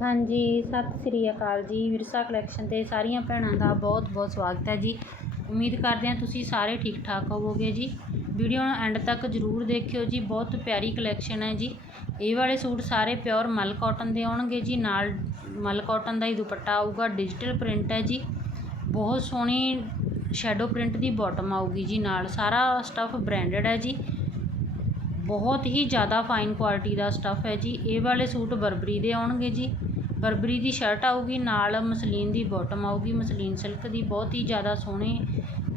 ਹਾਂਜੀ, ਸਤਿ ਸ੍ਰੀ ਅਕਾਲ ਜੀ। ਵਿਰਸਾ ਕਲੈਕਸ਼ਨ ਤੇ ਸਾਰੀਆਂ ਭੈਣਾਂ ਦਾ ਬਹੁਤ ਬਹੁਤ ਸਵਾਗਤ ਹੈ ਜੀ। ਉਮੀਦ ਕਰਦੇ ਹਾਂ ਤੁਸੀਂ ਸਾਰੇ ਠੀਕ ਠਾਕ ਹੋਵੋਗੇ ਜੀ। ਵੀਡੀਓ ਨੂੰ ਐਂਡ ਤੱਕ ਜਰੂਰ ਦੇਖਿਓ ਜੀ। ਬਹੁਤ ਪਿਆਰੀ ਕਲੈਕਸ਼ਨ ਹੈ ਜੀ। ਇਹ ਵਾਲੇ ਸੂਟ ਸਾਰੇ ਪਿਓਰ ਮਲ ਕਾਟਨ ਦੇ ਆਉਣਗੇ ਜੀ। ਨਾਲ ਮਲ ਕਾਟਨ ਦਾ ਹੀ ਦੁਪੱਟਾ ਆਊਗਾ ਡਿਜੀਟਲ ਪ੍ਰਿੰਟ ਹੈ ਜੀ। ਬਹੁਤ ਸੋਹਣੀ ਸ਼ੈਡੋ ਪ੍ਰਿੰਟ ਦੀ ਬਾਟਮ ਆਊਗੀ ਜੀ ਨਾਲ। ਸਾਰਾ ਸਟੱਫ ਬ੍ਰਾਂਡਡ ਹੈ ਜੀ। ਬਹੁਤ ਹੀ ਜ਼ਿਆਦਾ ਫਾਈਨ ਕੁਆਲਿਟੀ ਦਾ ਸਟੱਫ ਹੈ ਜੀ। ਇਹ ਵਾਲੇ ਸੂਟ ਬਰਬਰੀ ਦੇ ਆਉਣਗੇ ਜੀ। ਬਰਬਰੀ ਦੀ ਸ਼ਰਟ ਆਊਗੀ, ਨਾਲ ਮਸਲੀਨ ਦੀ ਬਾਟਮ ਆਊਗੀ, ਮਸਲੀਨ ਸਿਲਕ ਦੀ ਬਹੁਤ ਹੀ ਜ਼ਿਆਦਾ ਸੋਹਣੇ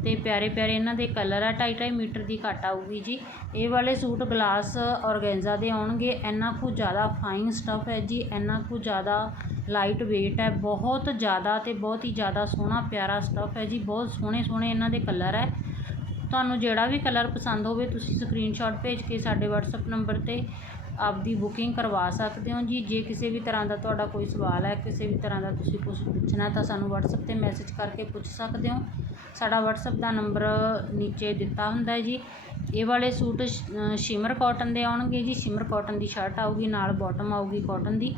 ਤੇ ਪਿਆਰੇ ਪਿਆਰੇ ਇਹਨਾਂ ਦੇ ਕਲਰ ਆ 2.5 ਮੀਟਰ ਦੀ ਘੱਟ ਆਊਗੀ ਜੀ। ਇਹ ਵਾਲੇ ਸੂਟ ਗਲਾਸ ਔਰਗੈਂਜ਼ਾ ਦੇ ਆਉਣਗੇ, ਇੰਨਾ ਕੁ ਜ਼ਿਆਦਾ ਫਾਈਨ ਸਟੱਫ ਹੈ ਜੀ, ਇੰਨਾ ਕੁ ਜ਼ਿਆਦਾ ਲਾਈਟ weight ਹੈ, ਬਹੁਤ ਜ਼ਿਆਦਾ ਤੇ ਬਹੁਤ ਹੀ ਜ਼ਿਆਦਾ ਸੋਹਣਾ ਪਿਆਰਾ ਸਟੱਫ ਹੈ ਜੀ, ਬਹੁਤ ਸੋਹਣੇ ਸੋਹਣੇ ਇਹਨਾਂ ਦੇ ਕਲਰ ਹੈ। ਤੁਹਾਨੂੰ ਜਿਹੜਾ ਵੀ ਕਲਰ ਪਸੰਦ ਹੋਵੇ, ਤੁਸੀਂ ਸਕਰੀਨਸ਼ਾਟ ਭੇਜ ਕੇ ਸਾਡੇ WhatsApp ਨੰਬਰ 'ਤੇ ਆਪਦੀ ਬੁਕਿੰਗ ਕਰਵਾ ਸਕਦੇ ਹੋ ਜੀ। ਜੇ ਕਿਸੇ ਵੀ ਤਰ੍ਹਾਂ ਦਾ ਤੁਹਾਡਾ ਕੋਈ ਸਵਾਲ ਹੈ, ਕਿਸੇ ਵੀ ਤਰ੍ਹਾਂ ਦਾ ਤੁਸੀਂ ਕੁਝ ਪੁੱਛਣਾ ਤਾਂ ਸਾਨੂੰ WhatsApp 'ਤੇ ਮੈਸੇਜ ਕਰਕੇ ਪੁੱਛ ਸਕਦੇ ਹੋ। ਸਾਡਾ WhatsApp ਦਾ ਨੰਬਰ ਨੀਚੇ ਦਿੱਤਾ ਹੁੰਦਾ ਹੈ ਜੀ। ਇਹ ਵਾਲੇ ਸੂਟ ਸ਼ਿਮਰ ਕਾਟਨ ਦੇ ਆਉਣਗੇ ਜੀ। ਸ਼ਿਮਰ ਕਾਟਨ ਦੀ ਸ਼ਰਟ ਆਊਗੀ, ਨਾਲ ਬਾਟਮ ਆਊਗੀ ਕਾਟਨ ਦੀ।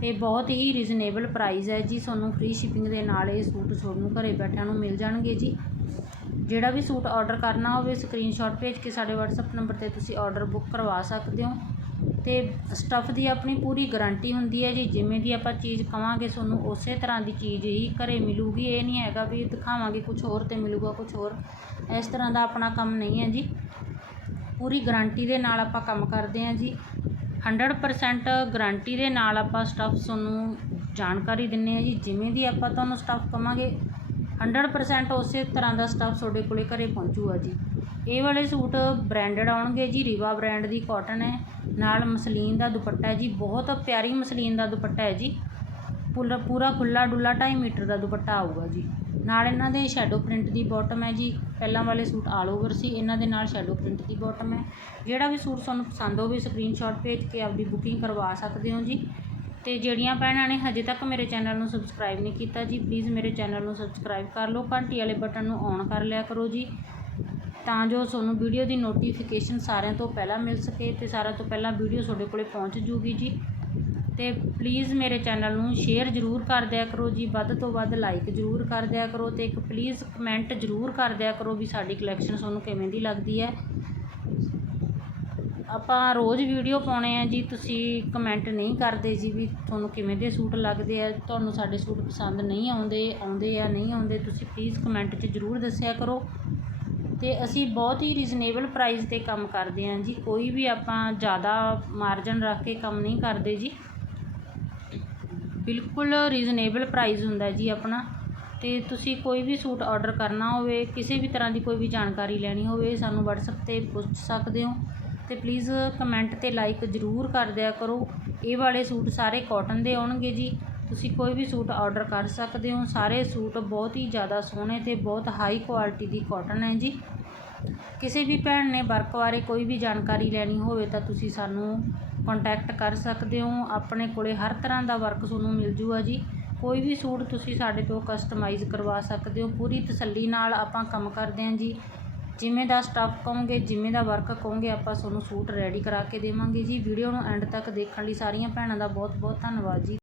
ਤੇ ਬਹੁਤ ਹੀ ਰੀਜ਼ਨੇਬਲ ਪ੍ਰਾਈਸ ਹੈ ਜੀ। ਤੁਹਾਨੂੰ ਫ੍ਰੀ ਸ਼ਿਪਿੰਗ ਦੇ ਨਾਲ ਇਹ ਸੂਟ ਤੁਹਾਨੂੰ ਘਰੇ ਬੈਠਿਆਂ ਨੂੰ ਮਿਲ ਜਾਣਗੇ ਜੀ। ਜਿਹੜਾ ਵੀ ਸੂਟ ਆਰਡਰ ਕਰਨਾ ਹੋਵੇ ਸਕਰੀਨਸ਼ਾਟ ਭੇਜ ਕੇ ਸਾਡੇ WhatsApp ਨੰਬਰ ਤੇ ਤੁਸੀਂ ਆਰਡਰ ਬੁੱਕ ਕਰਵਾ ਸਕਦੇ ਹੋ। ਤੇ ਸਟੱਫ ਦੀ ਆਪਣੀ ਪੂਰੀ ਗਾਰੰਟੀ ਹੁੰਦੀ ਹੈ ਜੀ, ਜਿਵੇਂ ਦੀ ਆਪਾਂ ਚੀਜ਼ ਕਵਾਂਗੇ, ਤੁਹਾਨੂੰ ਉਸੇ ਤਰ੍ਹਾਂ ਦੀ ਚੀਜ਼ ਹੀ ਘਰੇ ਮਿਲੂਗੀ। ਇਹ ਨਹੀਂ ਹੈਗਾ ਵੀ ਦਿਖਾਵਾਂਗੇ ਕੁਝ ਹੋਰ ਤੇ ਮਿਲੂਗਾ ਕੁਝ ਹੋਰ। ਇਸ ਤਰ੍ਹਾਂ ਦਾ ਆਪਣਾ ਕੰਮ ਨਹੀਂ ਹੈ ਜੀ। ਪੂਰੀ ਗਾਰੰਟੀ ਦੇ ਨਾਲ ਆਪਾਂ ਕੰਮ ਕਰਦੇ ਹਾਂ ਜੀ। 100% ਗਾਰੰਟੀ ਦੇ ਨਾਲ ਆਪਾਂ ਸਟੱਫ ਤੁਹਾਨੂੰ ਜਾਣਕਾਰੀ ਦਿੰਨੇ ਆ ਜੀ। ਜਿਵੇਂ ਦੀ ਆਪਾਂ ਤੁਹਾਨੂੰ ਸਟੱਫ ਕਵਾਂਗੇ 100% ਉਸੇ ਤਰ੍ਹਾਂ ਦਾ ਸਟੱਫ ਤੁਹਾਡੇ ਕੋਲੇ ਘਰੇ ਪਹੁੰਚੂਗਾ ਜੀ। ਇਹ ਵਾਲੇ ਸੂਟ ਬ੍ਰਾਂਡਡ ਆਉਣਗੇ ਜੀ ਰੀਵਾ ਬ੍ਰਾਂਡ ਦੀ ਕਾਟਨ ਹੈ, ਨਾਲ ਮਸਲੀਨ ਦਾ ਦੁਪੱਟਾ ਹੈ ਜੀ, ਬਹੁਤ ਪਿਆਰੀ ਮਸਲੀਨ ਦਾ ਦੁਪੱਟਾ ਹੈ ਜੀ। ਪੂਰਾ ਪੂਰਾ ਖੁੱਲਾ ਡੁੱਲਾ 2.5 ਮੀਟਰ ਦਾ ਦੁਪੱਟਾ ਆਊਗਾ ਜੀ। ਨਾਲ ਇਹਨਾਂ ਦੇ ਸ਼ੈਡੋ ਪ੍ਰਿੰਟ ਦੀ ਬਾਟਮ ਹੈ ਜੀ, ਪਹਿਲਾਂ ਵਾਲੇ ਸੂਟ ਆਲ ਓਵਰ ਸੀ, ਇਹਨਾਂ ਦੇ ਨਾਲ ਸ਼ੈਡੋ ਪ੍ਰਿੰਟ ਦੀ ਬਾਟਮ ਹੈ। ਜਿਹੜਾ ਵੀ ਸੂਟ ਤੁਹਾਨੂੰ ਪਸੰਦ ਹੋਵੇ ਸਕਰੀਨਸ਼ਾਟ ਭੇਜ ਕੇ ਆਪਦੀ ਬੁਕਿੰਗ ਕਰਵਾ ਸਕਦੇ ਹੋ ਜੀ। ਤੇ ਜਿਹੜੀਆਂ ਭੈਣਾਂ ਨੇ ਹਜੇ ਤੱਕ ਮੇਰੇ ਚੈਨਲ ਨੂੰ ਸਬਸਕ੍ਰਾਈਬ ਨਹੀਂ ਕੀਤਾ ਜੀ ਪਲੀਜ਼ ਮੇਰੇ ਚੈਨਲ ਨੂੰ ਸਬਸਕ੍ਰਾਈਬ ਕਰ ਲਓ, ਘੰਟੀ ਵਾਲੇ ਬਟਨ ਨੂੰ ਔਨ ਕਰ ਲਿਆ ਕਰੋ ਜੀ, ਤਾਂ ਜੋ ਤੁਹਾਨੂੰ ਵੀਡੀਓ ਦੀ ਨੋਟੀਫਿਕੇਸ਼ਨ ਸਾਰਿਆਂ ਤੋਂ ਪਹਿਲਾਂ ਮਿਲ ਸਕੇ ਤੇ ਸਾਰਿਆਂ ਤੋਂ ਪਹਿਲਾਂ ਵੀਡੀਓ ਤੁਹਾਡੇ ਕੋਲੇ ਪਹੁੰਚ ਜੂਗੀ ਜੀ। ਤੇ ਪਲੀਜ਼ ਮੇਰੇ ਚੈਨਲ ਨੂੰ ਸ਼ੇਅਰ ਜ਼ਰੂਰ ਕਰ ਦਿਆ ਕਰੋ ਜੀ, ਵੱਧ ਤੋਂ ਵੱਧ ਲਾਈਕ ਜ਼ਰੂਰ ਕਰ ਦਿਆ ਕਰੋ ਤੇ ਇੱਕ ਪਲੀਜ਼ ਕਮੈਂਟ ਜ਼ਰੂਰ ਕਰ ਦਿਆ ਕਰੋ ਵੀ ਸਾਡੀ ਕਲੈਕਸ਼ਨ ਤੁਹਾਨੂੰ ਕਿਵੇਂ ਦੀ ਲੱਗਦੀ ਹੈ। ਆਪਾਂ ਰੋਜ਼ ਵੀਡੀਓ ਪਾਉਣੇ ਆ ਜੀ, ਤੁਸੀਂ ਕਮੈਂਟ ਨਹੀਂ ਕਰਦੇ ਜੀ ਵੀ ਤੁਹਾਨੂੰ ਕਿਵੇਂ ਦੇ ਸੂਟ ਲੱਗਦੇ ਆ, ਤੁਹਾਨੂੰ ਸਾਡੇ ਸੂਟ ਪਸੰਦ ਨਹੀਂ ਆਉਂਦੇ ਆਉਂਦੇ ਆ, ਨਹੀਂ ਆਉਂਦੇ, ਤੁਸੀਂ ਪਲੀਜ਼ ਕਮੈਂਟ 'ਚ ਜ਼ਰੂਰ ਦੱਸਿਆ ਕਰੋ। ਤੇ ਅਸੀਂ ਬਹੁਤ ਹੀ ਰੀਜ਼ਨੇਬਲ ਪ੍ਰਾਈਸ 'ਤੇ ਕੰਮ ਕਰਦੇ ਹਾਂ ਜੀ, ਕੋਈ ਵੀ ਆਪਾਂ ਜ਼ਿਆਦਾ ਮਾਰਜਨ ਰੱਖ ਕੇ ਕੰਮ ਨਹੀਂ ਕਰਦੇ ਜੀ। ਬਿਲਕੁਲ ਰੀਜ਼ਨੇਬਲ ਪ੍ਰਾਈਸ ਹੁੰਦਾ ਜੀ ਆਪਣਾ। ਤੇ ਤੁਸੀਂ ਕੋਈ ਵੀ ਸੂਟ ਆਰਡਰ ਕਰਨਾ ਹੋਵੇ, ਕਿਸੇ ਵੀ ਤਰ੍ਹਾਂ ਦੀ ਕੋਈ ਵੀ ਜਾਣਕਾਰੀ ਲੈਣੀ ਹੋਵੇ, ਸਾਨੂੰ WhatsApp ਤੇ ਪੁੱਛ ਸਕਦੇ ਹੋ। ਤੇ ਪਲੀਜ਼ ਕਮੈਂਟ ਤੇ ਲਾਈਕ ਜ਼ਰੂਰ ਕਰ ਦਿਆ ਕਰੋ। ਇਹ ਵਾਲੇ ਸੂਟ ਸਾਰੇ ਕਾਟਨ ਦੇ ਆਉਣਗੇ ਜੀ। ਤੁਸੀਂ ਕੋਈ ਵੀ ਸੂਟ ਆਰਡਰ ਕਰ ਸਕਦੇ ਹੋ। ਸਾਰੇ ਸੂਟ ਬਹੁਤ ਹੀ ਜ਼ਿਆਦਾ ਸੋਹਣੇ ਤੇ ਬਹੁਤ ਹਾਈ ਕੁਆਲਿਟੀ ਦੀ ਕਾਟਨ ਹੈ ਜੀ। ਕਿਸੇ ਵੀ ਭੈਣ ਨੇ ਵਰਕ ਬਾਰੇ ਕੋਈ ਵੀ ਜਾਣਕਾਰੀ ਲੈਣੀ ਹੋਵੇ ਤਾਂ ਤੁਸੀਂ ਸਾਨੂੰ ਕੰਟੈਕਟ ਕਰ ਸਕਦੇ ਹੋ। ਆਪਣੇ ਕੋਲੇ ਹਰ ਤਰ੍ਹਾਂ ਦਾ ਵਰਕ ਤੁਹਾਨੂੰ ਮਿਲ ਜੂਗਾ ਜੀ। ਕੋਈ ਵੀ ਸੂਟ ਤੁਸੀਂ ਸਾਡੇ ਤੋਂ ਕਸਟਮਾਈਜ਼ ਕਰਵਾ ਸਕਦੇ ਹੋ। ਪੂਰੀ ਤਸੱਲੀ ਨਾਲ ਆਪਾਂ ਕੰਮ ਕਰਦੇ ਹਾਂ ਜੀ। ਜਿਵੇਂ ਦਾ ਸਟੱਫ ਕਹੋਗੇ, ਜਿਵੇਂ ਦਾ ਵਰਕ ਕਹੋਗੇ, ਆਪਾਂ ਤੁਹਾਨੂੰ ਸੂਟ ਰੈਡੀ ਕਰਾ ਕੇ ਦੇਵਾਂਗੇ ਜੀ। ਵੀਡੀਓ ਨੂੰ ਐਂਡ ਤੱਕ ਦੇਖਣ ਲਈ ਸਾਰੀਆਂ ਭੈਣਾਂ ਦਾ ਬਹੁਤ ਬਹੁਤ ਧੰਨਵਾਦ ਜੀ।